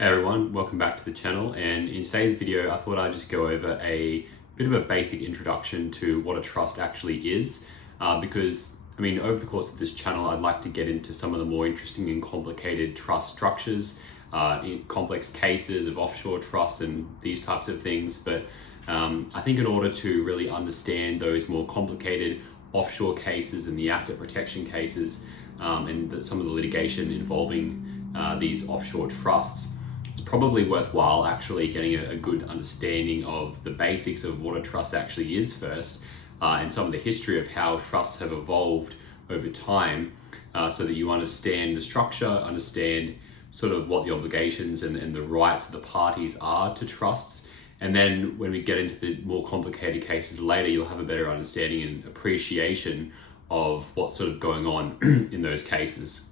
Hey everyone, welcome back to the channel, and in today's video I thought I'd just go over a bit of a basic introduction to what a trust actually is, because over the course of this channel I'd like to get into some of the more interesting and complicated trust structures, in complex cases of offshore trusts and these types of things, but I think in order to really understand those more complicated offshore cases and the asset protection cases and some of the litigation involving these offshore trusts, it's probably worthwhile actually getting a good understanding of the basics of what a trust actually is first, and some of the history of how trusts have evolved over time, so that you understand the structure, understand sort of what the obligations and the rights of the parties are to trusts. And then when we get into the more complicated cases later, you'll have a better understanding and appreciation of what's sort of going on in those cases.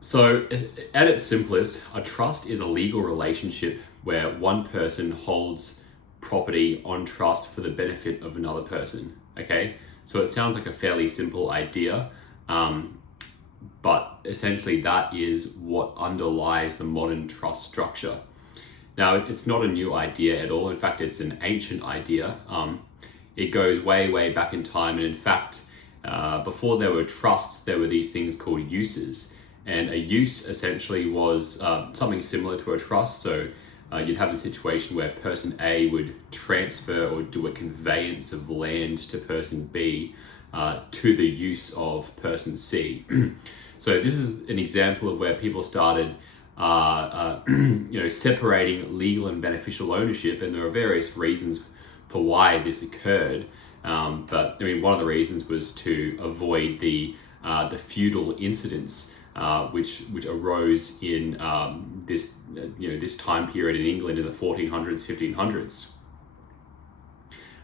So at its simplest, a trust is a legal relationship where one person holds property on trust for the benefit of another person, okay? So it sounds like a fairly simple idea, but essentially that is what underlies the modern trust structure. Now, it's not a new idea at all. In fact, it's an ancient idea. It goes way, way back in time. And in fact, before there were trusts, there were these things called uses. And a use essentially was something similar to a trust. So you'd have a situation where person A would transfer or do a conveyance of land to person B to the use of person C. So this is an example of where people started separating legal and beneficial ownership, and there are various reasons for why this occurred. But one of the reasons was to avoid the feudal incidents which arose in this time period in England in the 1400s,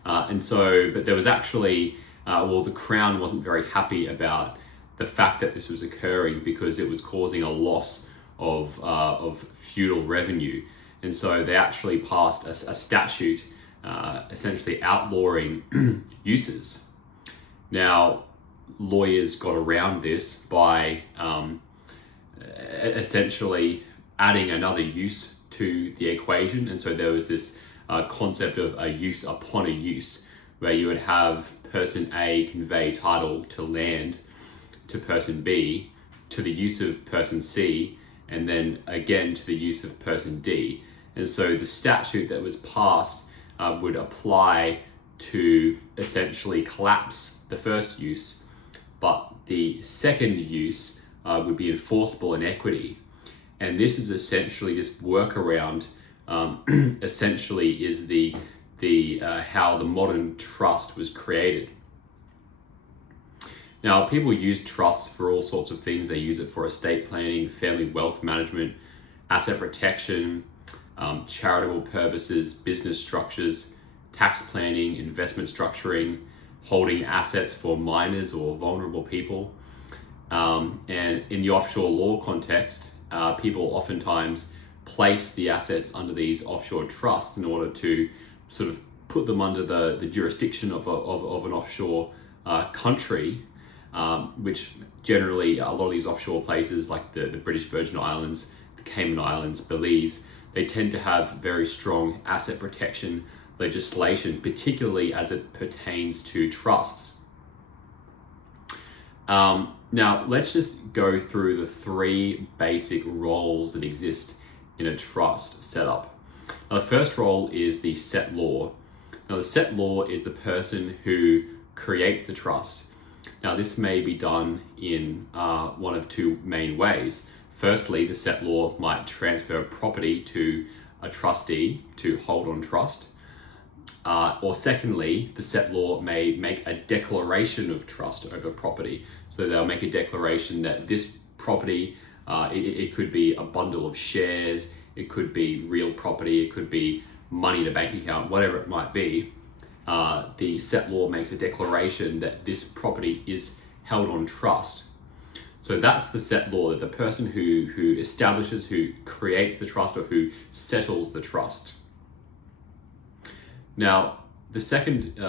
1500s. But there was actually, the Crown wasn't very happy about the fact that this was occurring because it was causing a loss of feudal revenue. And so they actually passed a statute essentially outlawing uses. Now, lawyers got around this by essentially adding another use to the equation. And so there was this concept of a use upon a use, where you would have person A convey title to land to person B, to the use of person C, and then again to the use of person D. And so the statute that was passed would apply to essentially collapse the first use, but the second use would be enforceable in equity. And this is essentially this workaround, essentially is the how the modern trust was created. Now, people use trusts for all sorts of things. They use it for estate planning, family wealth management, asset protection, charitable purposes, business structures, tax planning, investment structuring, holding assets for minors or vulnerable people. And in the offshore law context, people oftentimes place the assets under these offshore trusts in order to sort of put them under the jurisdiction of an offshore country, which generally a lot of these offshore places like the British Virgin Islands, the Cayman Islands, Belize, they tend to have very strong asset protection legislation, particularly as it pertains to trusts. Now, let's just go through the three basic roles that exist in a trust setup. Now, the first role is the settlor. Now, the settlor is the person who creates the trust. Now, this may be done in one of two main ways. Firstly, the settlor might transfer property to a trustee to hold on trust. Or secondly, the settlor may make a declaration of trust over property. So they'll make a declaration that this property, it could be a bundle of shares, it could be real property, it could be money in a bank account, whatever it might be. The settlor makes a declaration that this property is held on trust. So that's the settlor, the person who establishes, who creates the trust, or who settles the trust. Now, the second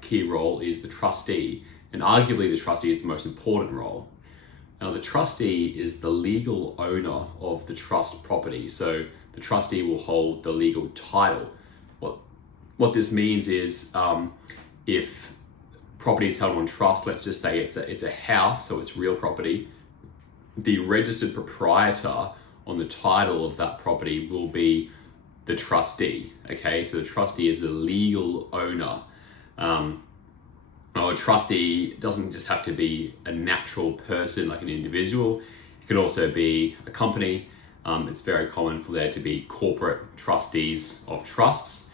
key role is the trustee, and arguably the trustee is the most important role. Now, the trustee is the legal owner of the trust property. So the trustee will hold the legal title. What this means is if property is held on trust, let's just say it's a house, so it's real property, the registered proprietor on the title of that property will be the trustee. Okay, so the trustee is the legal owner. A trustee doesn't just have to be a natural person like an individual. It could also be a company. It's very common for there to be corporate trustees of trusts.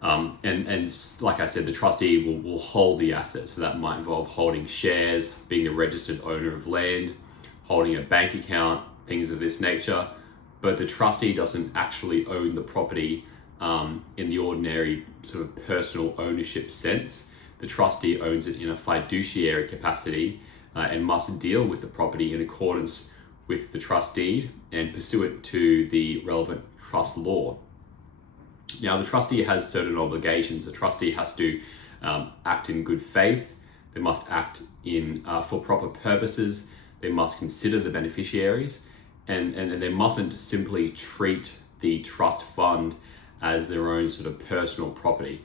And like I said, the trustee will hold the assets. So that might involve holding shares, being a registered owner of land, holding a bank account, things of this nature. But the trustee doesn't actually own the property in the ordinary sort of personal ownership sense. The trustee owns it in a fiduciary capacity and must deal with the property in accordance with the trust deed and pursuant to the relevant trust law. Now, the trustee has certain obligations. The trustee has to act in good faith. They must act for proper purposes. They must consider the beneficiaries, and they mustn't simply treat the trust fund as their own sort of personal property.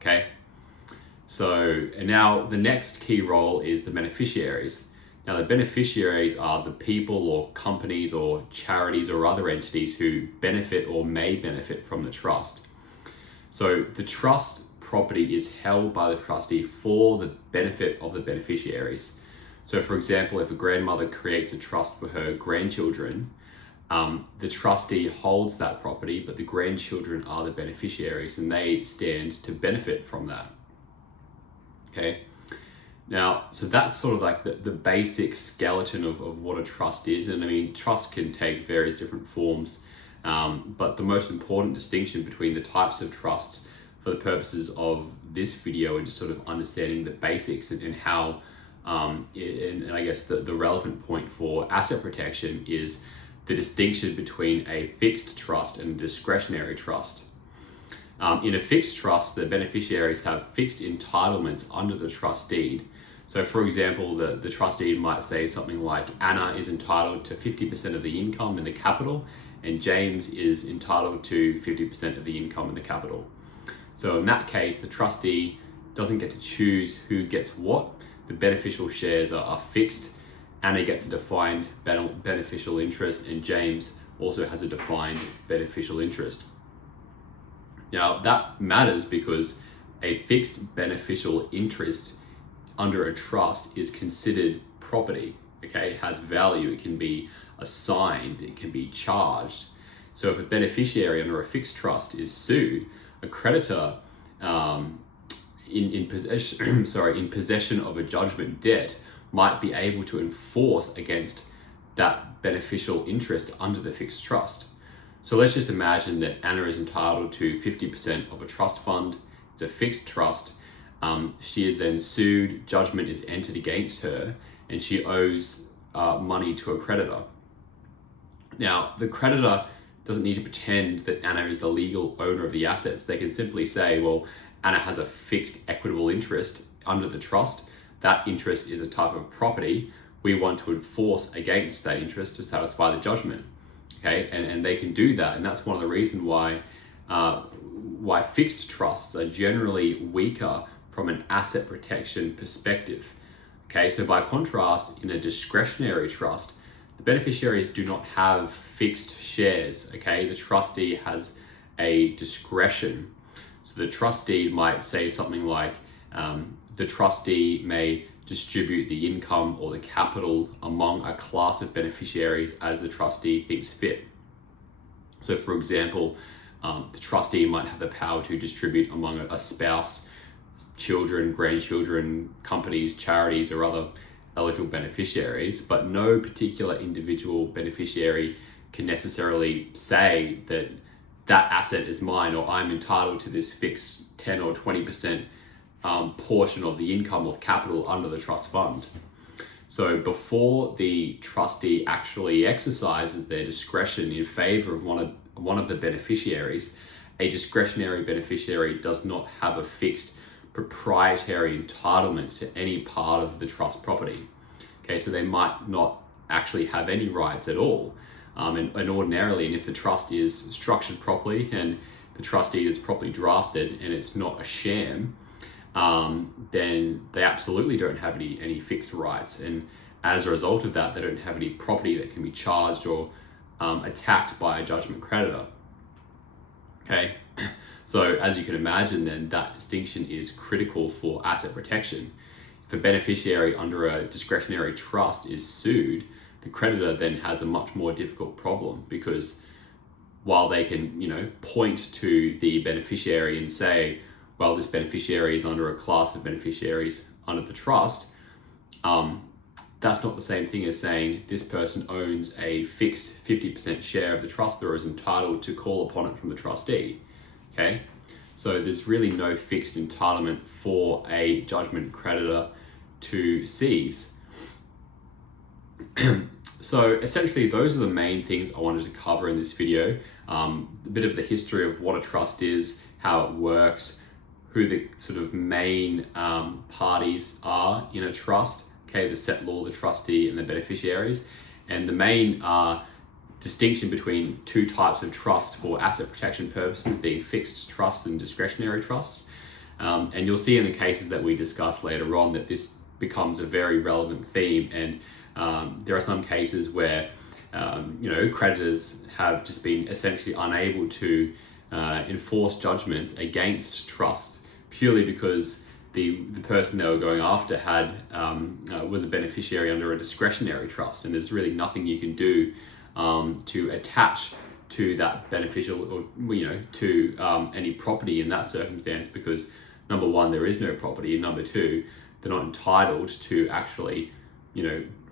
Okay. So, and now the next key role is the beneficiaries. Now, the beneficiaries are the people or companies or charities or other entities who benefit or may benefit from the trust. So the trust property is held by the trustee for the benefit of the beneficiaries. So for example, if a grandmother creates a trust for her grandchildren, the trustee holds that property, but the grandchildren are the beneficiaries and they stand to benefit from that. Okay. Now, so that's sort of like the basic skeleton of what a trust is. And I mean, trust can take various different forms, but the most important distinction between the types of trusts for the purposes of this video and just sort of understanding the basics and how, and I guess the relevant point for asset protection is the distinction between a fixed trust and a discretionary trust. In a fixed trust, the beneficiaries have fixed entitlements under the trust deed. So for example, the trustee might say something like Anna is entitled to 50% of the income in the capital and James is entitled to 50% of the income in the capital. So in that case, the trustee doesn't get to choose who gets what. The beneficial shares are fixed. Anna gets a defined beneficial interest and James also has a defined beneficial interest. Now that matters because a fixed beneficial interest under a trust is considered property. Okay, it has value, it can be assigned, it can be charged. So if a beneficiary under a fixed trust is sued, a creditor in possession of a judgment debt might be able to enforce against that beneficial interest under the fixed trust. So let's just imagine that Anna is entitled to 50% of a trust fund. It's a fixed trust. She is then sued, judgment is entered against her, and she owes money to a creditor. Now, the creditor doesn't need to pretend that Anna is the legal owner of the assets. They can simply say, well, Anna has a fixed equitable interest under the trust. That interest is a type of property. We want to enforce against that interest to satisfy the judgment. Okay, and they can do that, and that's one of the reasons why fixed trusts are generally weaker from an asset protection perspective. Okay, so by contrast, in a discretionary trust, the beneficiaries do not have fixed shares. Okay, the trustee has a discretion. So the trustee might say something like, the trustee may distribute the income or the capital among a class of beneficiaries as the trustee thinks fit. So for example, the trustee might have the power to distribute among a spouse, children, grandchildren, companies, charities, or other eligible beneficiaries, but no particular individual beneficiary can necessarily say that that asset is mine or I'm entitled to this fixed 10 or 20% portion of the income or capital under the trust fund. So before the trustee actually exercises their discretion in favor of one of the beneficiaries, a discretionary beneficiary does not have a fixed proprietary entitlement to any part of the trust property. Okay, so they might not actually have any rights at all. And ordinarily, and if the trust is structured properly and the trust deed is properly drafted and it's not a sham, then they absolutely don't have any fixed rights. And as a result of that, they don't have any property that can be charged or attacked by a judgment creditor. Okay, so as you can imagine, then that distinction is critical for asset protection. If a beneficiary under a discretionary trust is sued, the creditor then has a much more difficult problem, because while they can, point to the beneficiary and say, well, this beneficiary is under a class of beneficiaries under the trust, that's not the same thing as saying this person owns a fixed 50% share of the trust or is entitled to call upon it from the trustee. Okay, so there's really no fixed entitlement for a judgment creditor to seize. So essentially, those are the main things I wanted to cover in this video. A bit of the history of what a trust is, how it works, who the sort of main parties are in a trust, okay, the settlor, the trustee, and the beneficiaries, and the main distinction between two types of trusts for asset protection purposes, being fixed trusts and discretionary trusts. And you'll see in the cases that we discuss later on that this becomes a very relevant theme, and there are some cases where creditors have just been essentially unable to enforce judgments against trusts purely because the person they were going after was a beneficiary under a discretionary trust, and there's really nothing you can do to attach to that beneficial or to any property in that circumstance, because number one, there is no property, and number two, they're not entitled to actually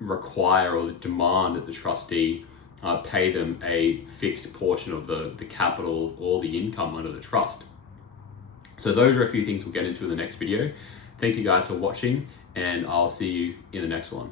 require or demand that the trustee pay them a fixed portion of the capital or the income under the trust. So those are a few things we'll get into in the next video. Thank you guys for watching, and I'll see you in the next one.